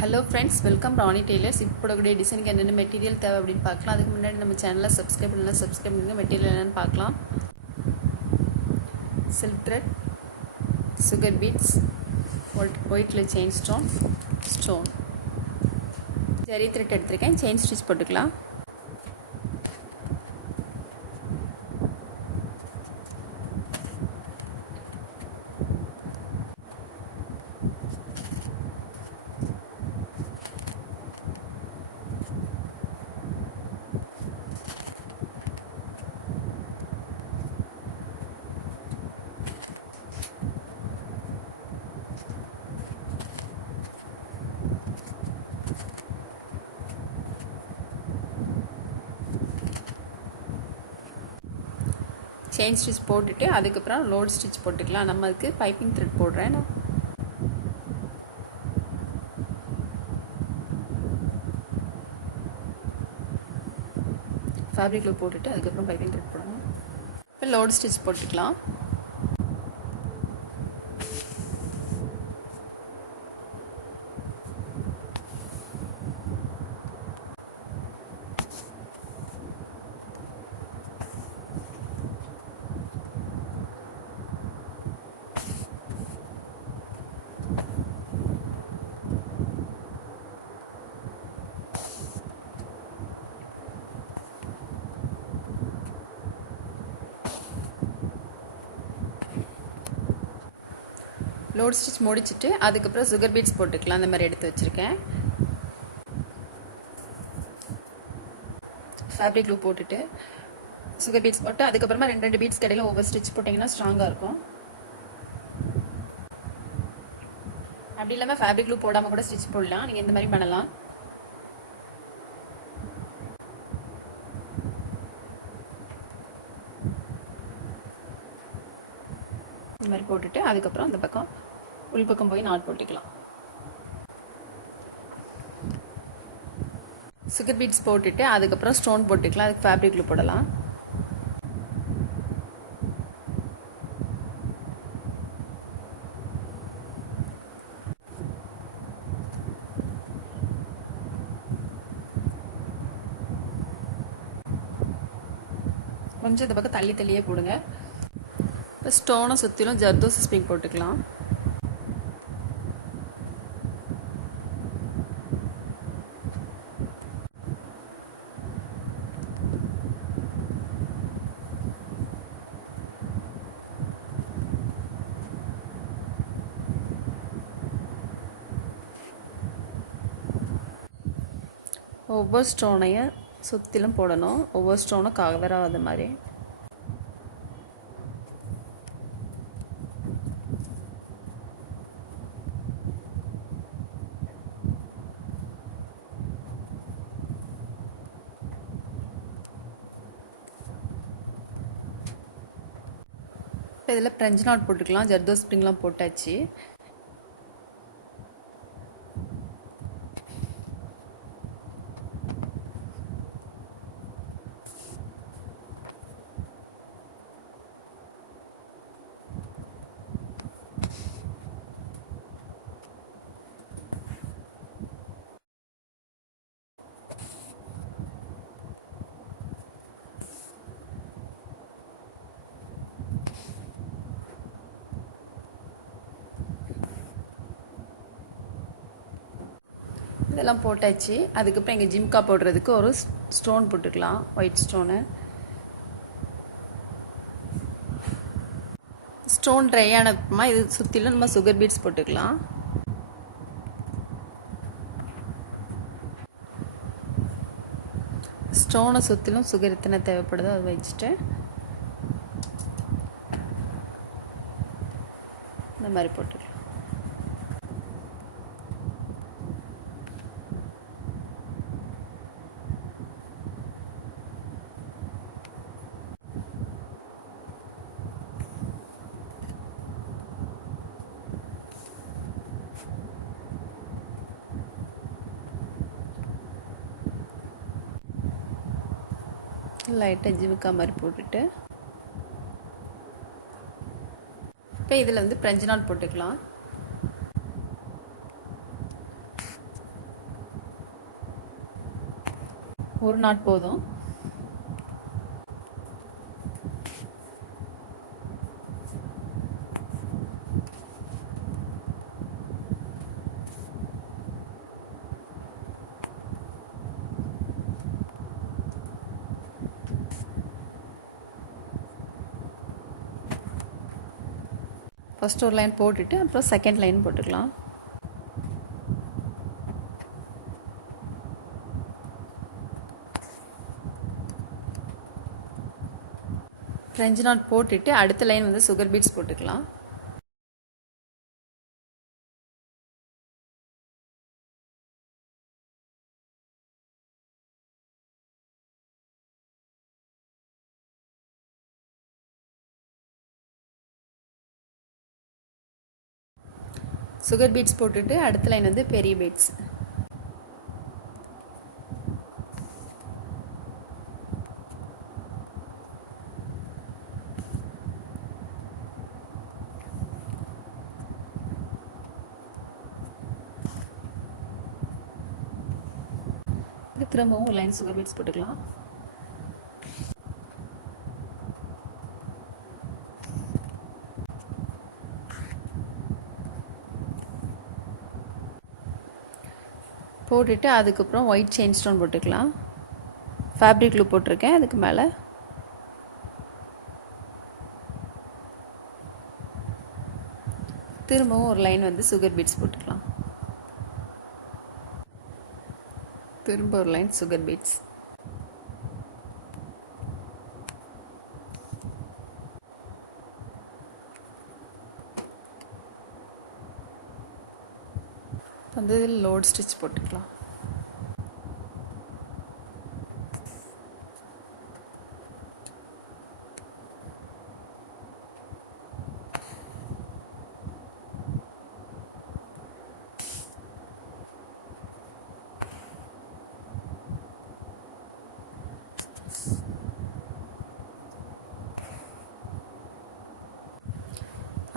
Hello friends, welcome to Aari Tailors. இப்போடைய டிசைனுக்கு என்னென்ன material தேவை அப்படின்னு பார்க்கலாம். அதுக்கு முன்னாடி நம்ம சேனலை சப்ஸ்கிரைப் பண்ணுங்க. மெட்டீரியல் என்னென்னு பார்க்கலாம். சில்க் த்ரெட், சுகர் பீட்ஸ், ஒயிட்ல செயின் ஸ்டோன், ஜரி த்ரெட் எடுத்திருக்கேன். செயின் ஸ்டிச் போட்டுக்கலாம். செயின் ஸ்டிச் போட்டுட்டு அதுக்கப்புறம் லோட் ஸ்டிச் போட்டுக்கலாம். நம்ம அதுக்கு பைப்பிங் த்ரெட் போடுறேன். ஃபேப்ரிக்கில் போட்டுட்டு அதுக்கப்புறம் பைப்பிங் த்ரெட் போடணும். இப்போ லோட் ஸ்டிச் போட்டுக்கலாம். லோட் ஸ்டிச் முடிச்சுட்டு அதுக்கப்புறம் சுகர் பீட்ஸ் போட்டுக்கலாம். அந்த மாதிரி எடுத்து வச்சுருக்கேன். ஃபேப்ரிக் க்ளூ போட்டுட்டு சுகர் பீட்ஸ் போட்டு அதுக்கப்புறமா ரெண்டு பீட்ஸ் கடையில் ஒவ்வொரு ஸ்டிச் போட்டிங்கன்னா ஸ்ட்ராங்காக இருக்கும். அப்படி இல்லாமல் ஃபேப்ரிக் க்ளூ போடாமல் கூட ஸ்டிச் போடலாம். நீங்கள் இந்த மாதிரி பண்ணலாம். இந்த மாதிரி போட்டுட்டு அதுக்கப்புறம் அந்த பக்கம் உள்பக்கம் போய் நாட் போட்டுக்கலாம். சுகர் பீட்ஸ் போட்டுட்டு அதுக்கப்புறம் ஸ்டோன் போட்டுக்கலாம். அதுக்கு ஃபேப்ரிக் க்ளூ போடலாம். கொஞ்சம் இந்த பக்கம் தள்ளியே போடுங்க. இப்போ ஸ்டோனை சுற்றிலும் ஜர்தோசி ஸ்ப்ரிங் போட்டுக்கலாம். ஒவ்வொரு ஸ்டோனையும் சுற்றிலும் போடணும். ஒவ்வொரு ஸ்டோனும் கவர் ஆகாத மாதிரி. இப்போ இதில் ஃப்ரெஞ்ச் நாட் போட்டுக்கலாம். ஜர்தோ ஸ்ப்ரிங்லாம் போட்டாச்சு. இதெல்லாம் போட்டாச்சு. அதுக்கப்புறம் எங்கள் ஜிம்கா போடுறதுக்கு ஒரு ஸ்டோன் போட்டுக்கலாம். White stone. ஸ்டோன் ட்ரை ஆனப்புறமா இது சுற்றிலும் நம்ம சுகர் பீட்ஸ் போட்டுக்கலாம். ஸ்டோனை சுற்றிலும் சுகர் எத்தனை தேவைப்படுதோ அதை வச்சுட்டு இந்த மாதிரி போட்டுக்கலாம். லைட்டாக ஜிமிக்கா மாதிரி போட்டுட்டு இப்போ இதில் வந்து ஃப்ரெஞ்ச் நாட் போட்டுக்கலாம். ஒரு நாட் போதும். ஃபஸ்ட் ஒரு லைன் போட்டுட்டு அப்புறம் செகண்ட் லைன் போட்டுக்கலாம். ஃப்ரெஞ்ச் நாட் போட்டுட்டு அடுத்த லைன் வந்து சுகர் பீட்ஸ் போட்டுக்கலாம். சுகர் பீட்ஸ் போட்டுட்டு அடுத்த லைன் வந்து பெரிய பீட்ஸ். திரும்பவும் ஒரு லைன் சுகர் பீட்ஸ் போட்டுக்கலாம். போட்டுட்டு அதுக்கப்புறம் ஒயிட் செயின் ஸ்டோன் போட்டுக்கலாம். ஃபேப்ரிக் க்ளூ போட்டிருக்கேன் அதுக்கு மேலே. திரும்பவும் ஒரு லைன் வந்து சுகர் பீட்ஸ் போட்டுக்கலாம். திரும்ப ஒரு லைன் சுகர் பீட்ஸ். வந்து இதில் லோட் ஸ்டிச் போட்டுக்கலாம்.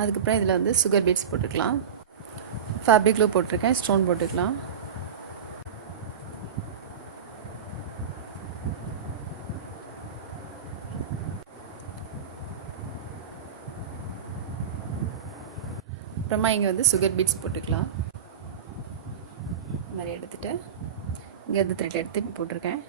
அதுக்கப்புறம் இதில் வந்து சுகர் பீட்ஸ் போட்டுக்கலாம். ஃபேப்ரிக் க்ளூ போட்டிருக்கேன், ஸ்டோன் போட்டுக்கலாம். அப்புறமா இங்கே வந்து சுகர் பீட்ஸ் போட்டுக்கலாம். இந்த மாதிரி எடுத்துகிட்டு இங்கே வந்து த்ரெட் எடுத்து இப்படி போட்டிருக்கேன்.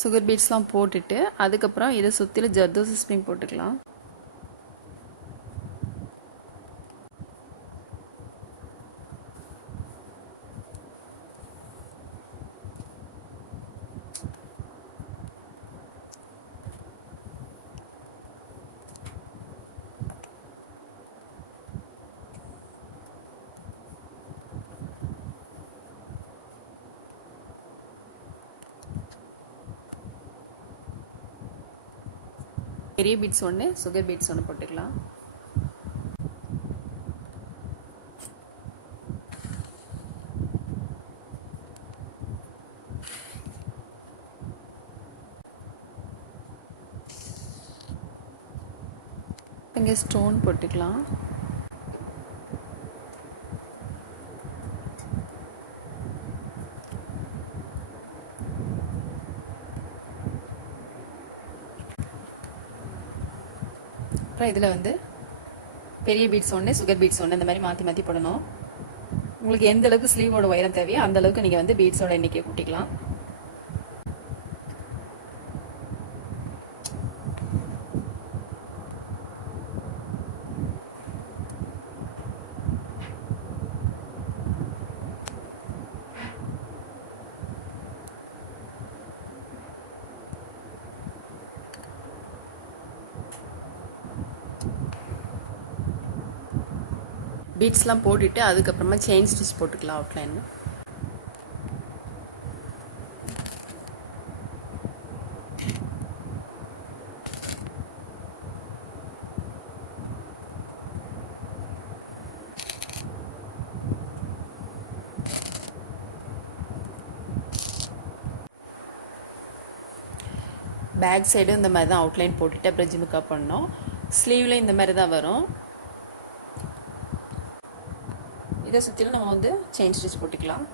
சுகர் பீட்ஸ்லாம் போட்டுட்டு அதுக்கப்புறம் இதை சுற்றிலும் ஜர்தோசி ஸ்ப்ரிங் போட்டுக்கலாம். பெரிய பீட்ஸ் ஒன்று, சுகர் பீட்ஸ் ஒன்று போட்டுக்கலாம். இங்கே ஸ்டோன் போட்டுக்கலாம். அப்புறம் இதில் வந்து பெரிய பீட்ஸ் ஒன்று, சுகர் பீட்ஸ் ஒன்று, இந்த மாதிரி மாற்றி மாற்றி போடணும். உங்களுக்கு எந்த அளவுக்கு ஸ்லீவோட உயரம் தேவையோ அந்த அளவுக்கு நீங்கள் வந்து பீட்ஸோட எண்ணிக்கை கூட்டிக்கலாம். பீட்ஸ்லாம் போட்டுட்டு அதுக்கப்புறமா செயின் ஸ்டிச் போட்டுக்கலாம் அவுட்லைன். பேக் சைடும் இந்த மாதிரி தான் அவுட்லைன் போட்டுட்டு அப்புறம் ஜிமுக்கா பண்ணோம். ஸ்லீவில் இந்த மாதிரி தான் வரும். இதை சுற்றிலும் நம்ம வந்து செயின் ஸ்டிச் போட்டுக்கலாம்.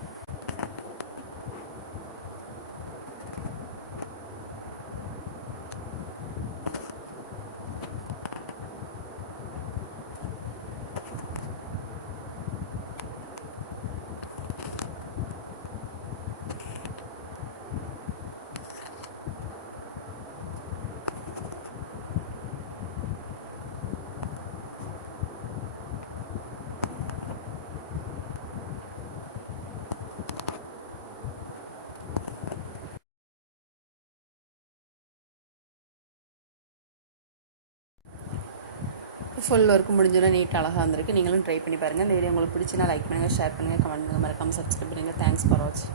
ஃபுல் ஒர்க் முடிஞ்சோன்னா நீட் அழகாக வந்திருக்கு. நீங்களும் ட்ரை பண்ணி பாருங்கள். இந்த வீடியோ உங்களுக்கு பிடிச்சினா லைக் பண்ணுங்கள், ஷேர் பண்ணுங்கள், கமெண்ட் பண்ணுங்கள், மறக்காமல் சப்ஸ்கிரைப் பண்ணுங்கள். தேங்க்ஸ் ஃபார் வாட்சிங்.